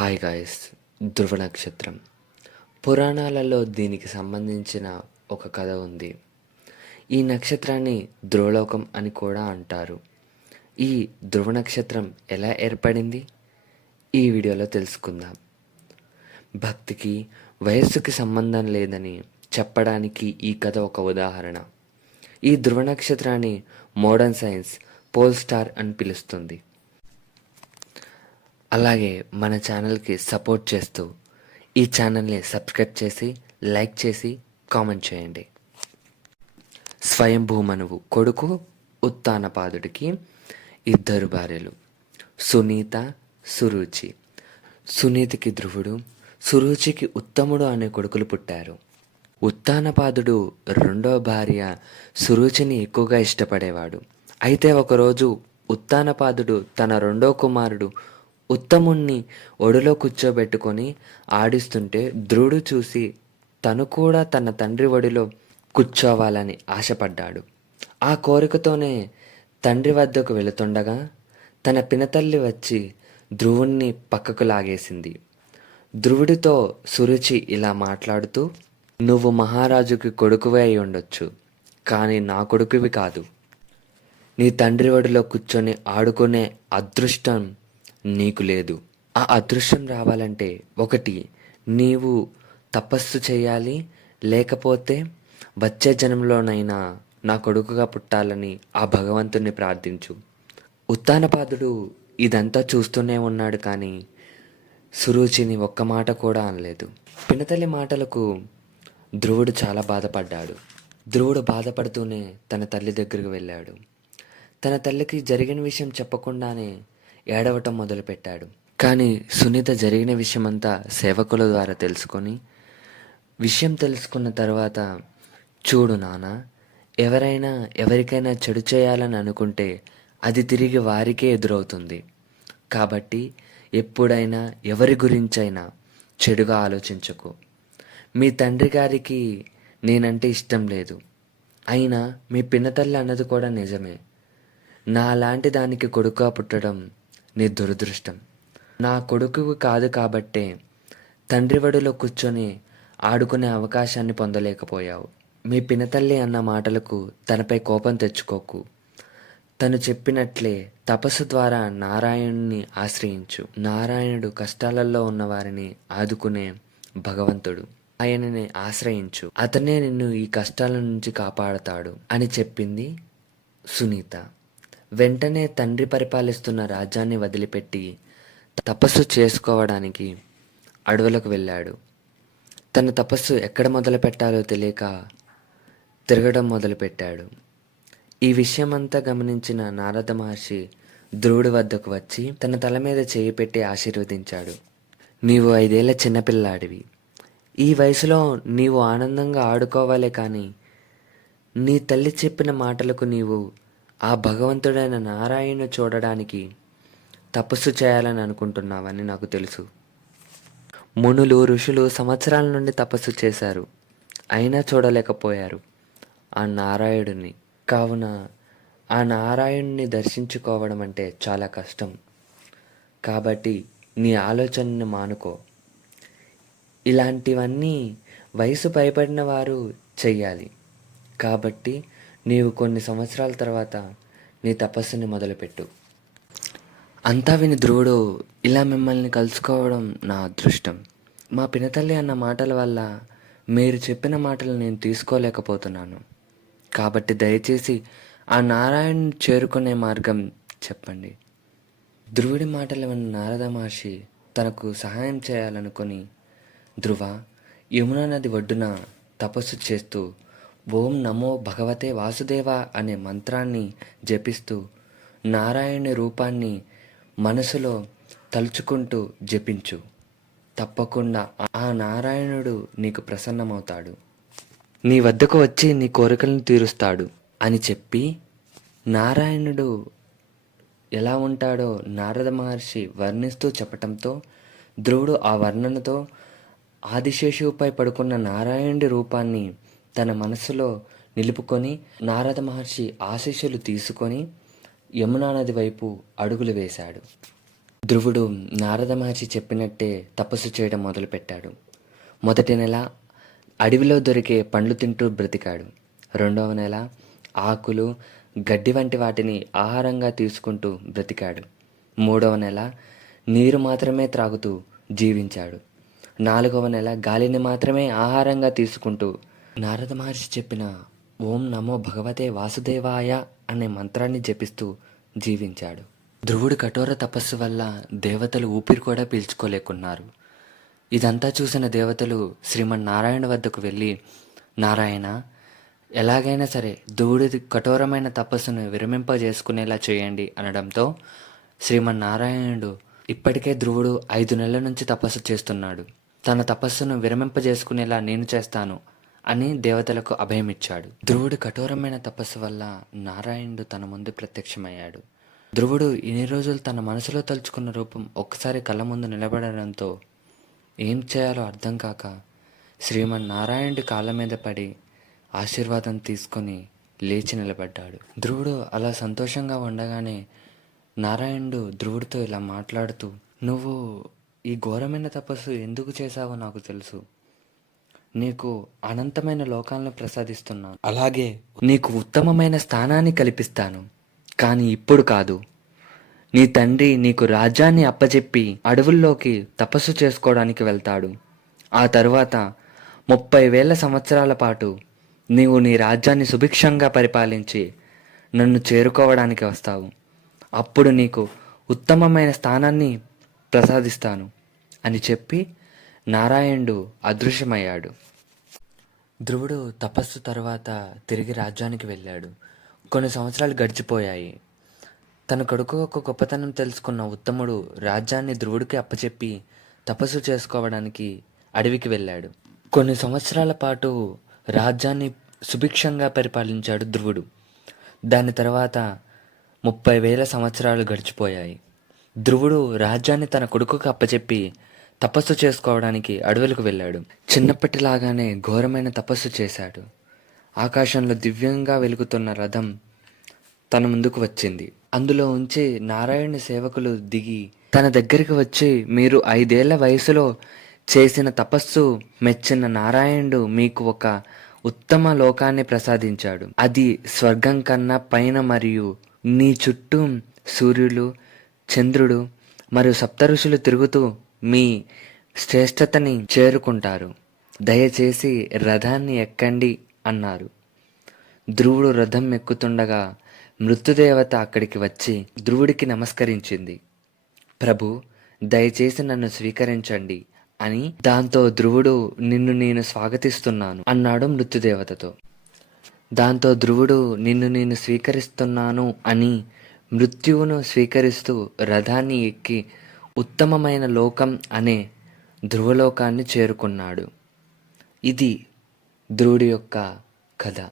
Hi guys ధ్రువ నక్షత్రం. పురాణాలలో దీనికి సంబంధించిన ఒక కథ ఉంది. ఈ నక్షత్రాన్ని ధ్రువలోకం అని కూడా అంటారు. ఈ ధ్రువ నక్షత్రం ఎలా ఏర్పడింది? ఈ వీడియోలో తెలుసుకుందాం. భక్తికి వయస్సుకి సంబంధం లేదని చెప్పడానికి ఈ కథ ఒక ఉదాహరణ. ఈ ధ్రువ నక్షత్రాన్ని మోడర్న్ సైన్స్ పోల్ స్టార్ అని పిలుస్తుంది. అలాగే మన ఛానల్కి సపోర్ట్ చేస్తూ ఈ ఛానల్ని సబ్స్క్రైబ్ చేసి లైక్ చేసి కామెంట్ చేయండి. స్వయంభూమనువు కొడుకు ఉత్తానపాదుడికి ఇద్దరు భార్యలు. సునీత సురుచి. సునీతికి ధ్రువుడు సురుచికి ఉత్తముడు అనే కొడుకులు పుట్టారు. ఉత్తానపాదుడు రెండో భార్య సురుచిని ఎక్కువగా ఇష్టపడేవాడు. అయితే ఒకరోజు ఉత్తానపాదుడు తన రెండో కుమారుడు ఉత్తముణ్ణి ఒడిలో కూర్చోబెట్టుకొని ఆడిస్తుంటే ధ్రువుడు చూసి తను కూడా తన తండ్రి ఒడిలో కూర్చోవాలని ఆశపడ్డాడు. ఆ కోరికతోనే తండ్రి వద్దకు వెళుతుండగా తన పినతల్లి వచ్చి ధ్రువుణ్ణి పక్కకు లాగేసింది. ధ్రువుడితో సురుచి ఇలా మాట్లాడుతూ నువ్వు మహారాజుకి కొడుకువే అయి ఉండొచ్చు కానీ నా కొడుకువి కాదు. నీ తండ్రి ఒడిలో కూర్చొని ఆడుకునే అదృష్టం నీకు లేదు. ఆ అదృశ్యం రావాలంటే ఒకటి నీవు తపస్సు చేయాలి లేకపోతే వచ్చే జన్మలోనైనా నా కొడుకుగా పుట్టాలని ఆ భగవంతుణ్ణి ప్రార్థించు. ఉత్తానపాదుడు ఇదంతా చూస్తూనే ఉన్నాడు కానీ సురుచిని ఒక్క మాట కూడా అనలేదు. పినతల్లి మాటలకు ధ్రువుడు చాలా బాధపడ్డాడు. ధ్రువుడు బాధపడుతూనే తన తల్లి దగ్గరకు వెళ్ళాడు. తన తల్లికి జరిగిన విషయం చెప్పకుండానే ఏడవటం మొదలుపెట్టాడు. కానీ సునీత జరిగిన విషయమంతా సేవకుల ద్వారా తెలుసుకొని విషయం తెలుసుకున్న తర్వాత చూడు నాన్న ఎవరైనా ఎవరికైనా చెడు చేయాలని అనుకుంటే అది తిరిగి వారికే ఎదురవుతుంది. కాబట్టి ఎప్పుడైనా ఎవరి గురించైనా చెడుగా ఆలోచించకు. మీ తండ్రి గారికి నేనంటే ఇష్టం లేదు. అయినా మీ పిన్నతల్లి అన్నది కూడా నిజమే. నా లాంటి దానికి కొడుకుగా పుట్టడం నీ దురదృష్టం. నా కొడుకు కాదు కాబట్టే తండ్రి వడిలో కూర్చొని ఆడుకునే అవకాశాన్ని పొందలేకపోయావు. మీ పినతల్లి అన్న మాటలకు తనపై కోపం తెచ్చుకోకు. తను చెప్పినట్లే తపస్సు ద్వారా నారాయణుని ఆశ్రయించు. నారాయణుడు కష్టాలలో ఉన్న వారిని ఆదుకునే భగవంతుడు. ఆయనని ఆశ్రయించు. అతనే నిన్ను ఈ కష్టాల నుంచి కాపాడతాడు అని చెప్పింది సునీత. వెంటనే తండ్రి పరిపాలిస్తున్న రాజ్యాన్ని వదిలిపెట్టి తపస్సు చేసుకోవడానికి అడవులకు వెళ్ళాడు. తన తపస్సు ఎక్కడ మొదలు పెట్టాలో తెలియక తిరగడం మొదలుపెట్టాడు. ఈ విషయమంతా గమనించిన నారద మహర్షి ధ్రువుడి వద్దకు వచ్చి తన తల మీద చేయి పెట్టి ఆశీర్వదించాడు. నీవు ఐదేళ్ళ చిన్నపిల్లాడివి. ఈ వయసులో నీవు ఆనందంగా ఆడుకోవాలే కానీ నీ తల్లి చెప్పిన మాటలకు నీవు ఆ భగవంతుడైన నారాయణ చూడడానికి తపస్సు చేయాలని అనుకుంటున్నావని నాకు తెలుసు. మునులు ఋషులు సంవత్సరాల నుండి తపస్సు చేశారు. అయినా చూడలేకపోయారు ఆ నారాయణుడిని కావున ఆ నారాయణుని దర్శించుకోవడం అంటే చాలా కష్టం. కాబట్టి నీ ఆలోచనని మానుకో. ఇలాంటివన్నీ వయసు భయపడిన వారు చెయ్యాలి. కాబట్టి నీవు కొన్ని సంవత్సరాల తర్వాత నీ తపస్సుని మొదలుపెట్టు. అంతా విని ధ్రువుడు ఇలా మిమ్మల్ని కలుసుకోవడం నా అదృష్టం. మా పినతల్లి అన్న మాటల వల్ల మీరు చెప్పిన మాటలు నేను తీసుకోలేకపోతున్నాను. కాబట్టి దయచేసి ఆ నారాయణ చేరుకునే మార్గం చెప్పండి. ధ్రువుడి మాటలు విన్న నారద మహర్షి తనకు సహాయం చేయాలనుకుని ధ్రువ యమునా నది ఒడ్డున తపస్సు చేస్తూ ఓం నమో భగవతే వాసుదేవ అనే మంత్రాన్ని జపిస్తూ నారాయణ రూపాన్ని మనసులో తలుచుకుంటూ జపించు. తప్పకుండా ఆ నారాయణుడు నీకు ప్రసన్నమవుతాడు. నీ వద్దకు వచ్చి నీ కోరికలను తీరుస్తాడు అని చెప్పి నారాయణుడు ఎలా ఉంటాడో నారద మహర్షి వర్ణిస్తూ చెప్పటంతో ధ్రువుడు ఆ వర్ణనతో ఆదిశేషువుపై పడుకున్న నారాయణుడి రూపాన్ని తన మనసులో నిలుపుకొని నారద మహర్షి ఆశీస్సులు తీసుకొని యమునా నది వైపు అడుగులు వేశాడు. ధ్రువుడు నారద మహర్షి చెప్పినట్టే తపస్సు చేయడం మొదలుపెట్టాడు. మొదటి నెల అడవిలో దొరికే పండ్లు తింటూ బ్రతికాడు. రెండవ నెల ఆకులు గడ్డి వంటి వాటిని ఆహారంగా తీసుకుంటూ బ్రతికాడు. మూడవ నెల నీరు మాత్రమే త్రాగుతూ జీవించాడు. నాలుగవ నెల గాలిని మాత్రమే ఆహారంగా తీసుకుంటూ నారద మహర్షి చెప్పిన ఓం నమో భగవతే వాసుదేవాయ అనే మంత్రాన్ని జపిస్తూ జీవించాడు. ధ్రువుడి కఠోర తపస్సు వల్ల దేవతలు ఊపిరి కూడా పీల్చుకోలేకున్నారు. ఇదంతా చూసిన దేవతలు శ్రీమన్నారాయణ వద్దకు వెళ్ళి నారాయణ ఎలాగైనా సరే ధ్రువుడి కఠోరమైన తపస్సును విరమింపజేసుకునేలా చేయండి అనడంతో శ్రీమన్నారాయణుడు ఇప్పటికే ధ్రువుడు ఐదు నెలల నుంచి తపస్సు చేస్తున్నాడు. తన తపస్సును విరమింపజేసుకునేలా నేను చేస్తాను అని దేవతలకు అభయమిచ్చాడు. ధ్రువుడు కఠోరమైన తపస్సు వల్ల నారాయణుడు తన ముందు ప్రత్యక్షమయ్యాడు. ధ్రువుడు ఇన్ని రోజులు తన మనసులో తలుచుకున్న రూపం ఒక్కసారి కళ్ళ ముందు నిలబడడంతో ఏం చేయాలో అర్థం కాక శ్రీమన్నారాయణుడి కాళ్ళ మీద పడి ఆశీర్వాదం తీసుకొని లేచి నిలబడ్డాడు. ధ్రువుడు అలా సంతోషంగా ఉండగానే నారాయణుడు ధ్రువుడితో ఇలా మాట్లాడుతూ నువ్వు ఈ ఘోరమైన తపస్సు ఎందుకు చేశావో నాకు తెలుసు. నీకు అనంతమైన లోకాలను ప్రసాదిస్తున్నాను. అలాగే నీకు ఉత్తమమైన స్థానాన్ని కల్పిస్తాను. కానీ ఇప్పుడు కాదు. నీ తండ్రి నీకు రాజ్యాన్ని అప్పచెప్పి అడవుల్లోకి తపస్సు చేసుకోవడానికి వెళ్తాడు. ఆ తరువాత ముప్పై వేల సంవత్సరాల పాటు నీవు నీ రాజ్యాన్ని సుభిక్షంగా పరిపాలించి నన్ను చేరుకోవడానికి వస్తావు. అప్పుడు నీకు ఉత్తమమైన స్థానాన్ని ప్రసాదిస్తాను అని చెప్పి నారాయణుడు అదృశ్యమయ్యాడు. ధ్రువుడు తపస్సు తర్వాత తిరిగి రాజ్యానికి వెళ్ళాడు. కొన్ని సంవత్సరాలు గడిచిపోయాయి. తన కొడుకు యొక్క గొప్పతనం తెలుసుకున్న ఉత్తముడు రాజ్యాన్ని ధ్రువుడికి అప్పచెప్పి తపస్సు చేసుకోవడానికి అడవికి వెళ్ళాడు. కొన్ని సంవత్సరాల పాటు రాజ్యాన్ని సుభిక్షంగా పరిపాలించాడు ధ్రువుడు. దాని తర్వాత ముప్పై వేల సంవత్సరాలు గడిచిపోయాయి. ధ్రువుడు రాజ్యాన్ని తన కొడుకుకు అప్పచెప్పి తపస్సు చేసుకోవడానికి అడవులకు వెళ్ళాడు. చిన్నప్పటిలాగానే ఘోరమైన తపస్సు చేశాడు. ఆకాశంలో దివ్యంగా వెలుగుతున్న రథం తన ముందుకు వచ్చింది. అందులో ఉంచి నారాయణ సేవకులు దిగి తన దగ్గరికి వచ్చి మీరు ఐదేళ్ళ వయసులో చేసిన తపస్సు మెచ్చిన నారాయణుడు మీకు ఒక ఉత్తమ లోకాన్ని ప్రసాదించాడు. అది స్వర్గం కన్నా పైన మరియు నీ చుట్టూ సూర్యుడు చంద్రుడు మరియు సప్తఋషులు తిరుగుతూ మీ శ్రేష్టతని చేరుకుంటారు. దయచేసి రథాన్ని ఎక్కండి అన్నారు. ధ్రువుడు రథం ఎక్కుతుండగా మృత్యుదేవత అక్కడికి వచ్చి ధ్రువుడికి నమస్కరించింది. ప్రభు దయచేసి నన్ను స్వీకరించండి అని దాంతో ధ్రువుడు నిన్ను నేను స్వాగతిస్తున్నాను అన్నాడు మృత్యుదేవతతో దాంతో ధ్రువుడు నిన్ను నేను స్వీకరిస్తున్నాను అని మృత్యువును స్వీకరిస్తూ రథాన్ని ఎక్కి ఉత్తమమైన లోకం అనే ధ్రువలోకాన్ని చేరుకున్నాడు. ఇది ధ్రువుడి యొక్క కథ.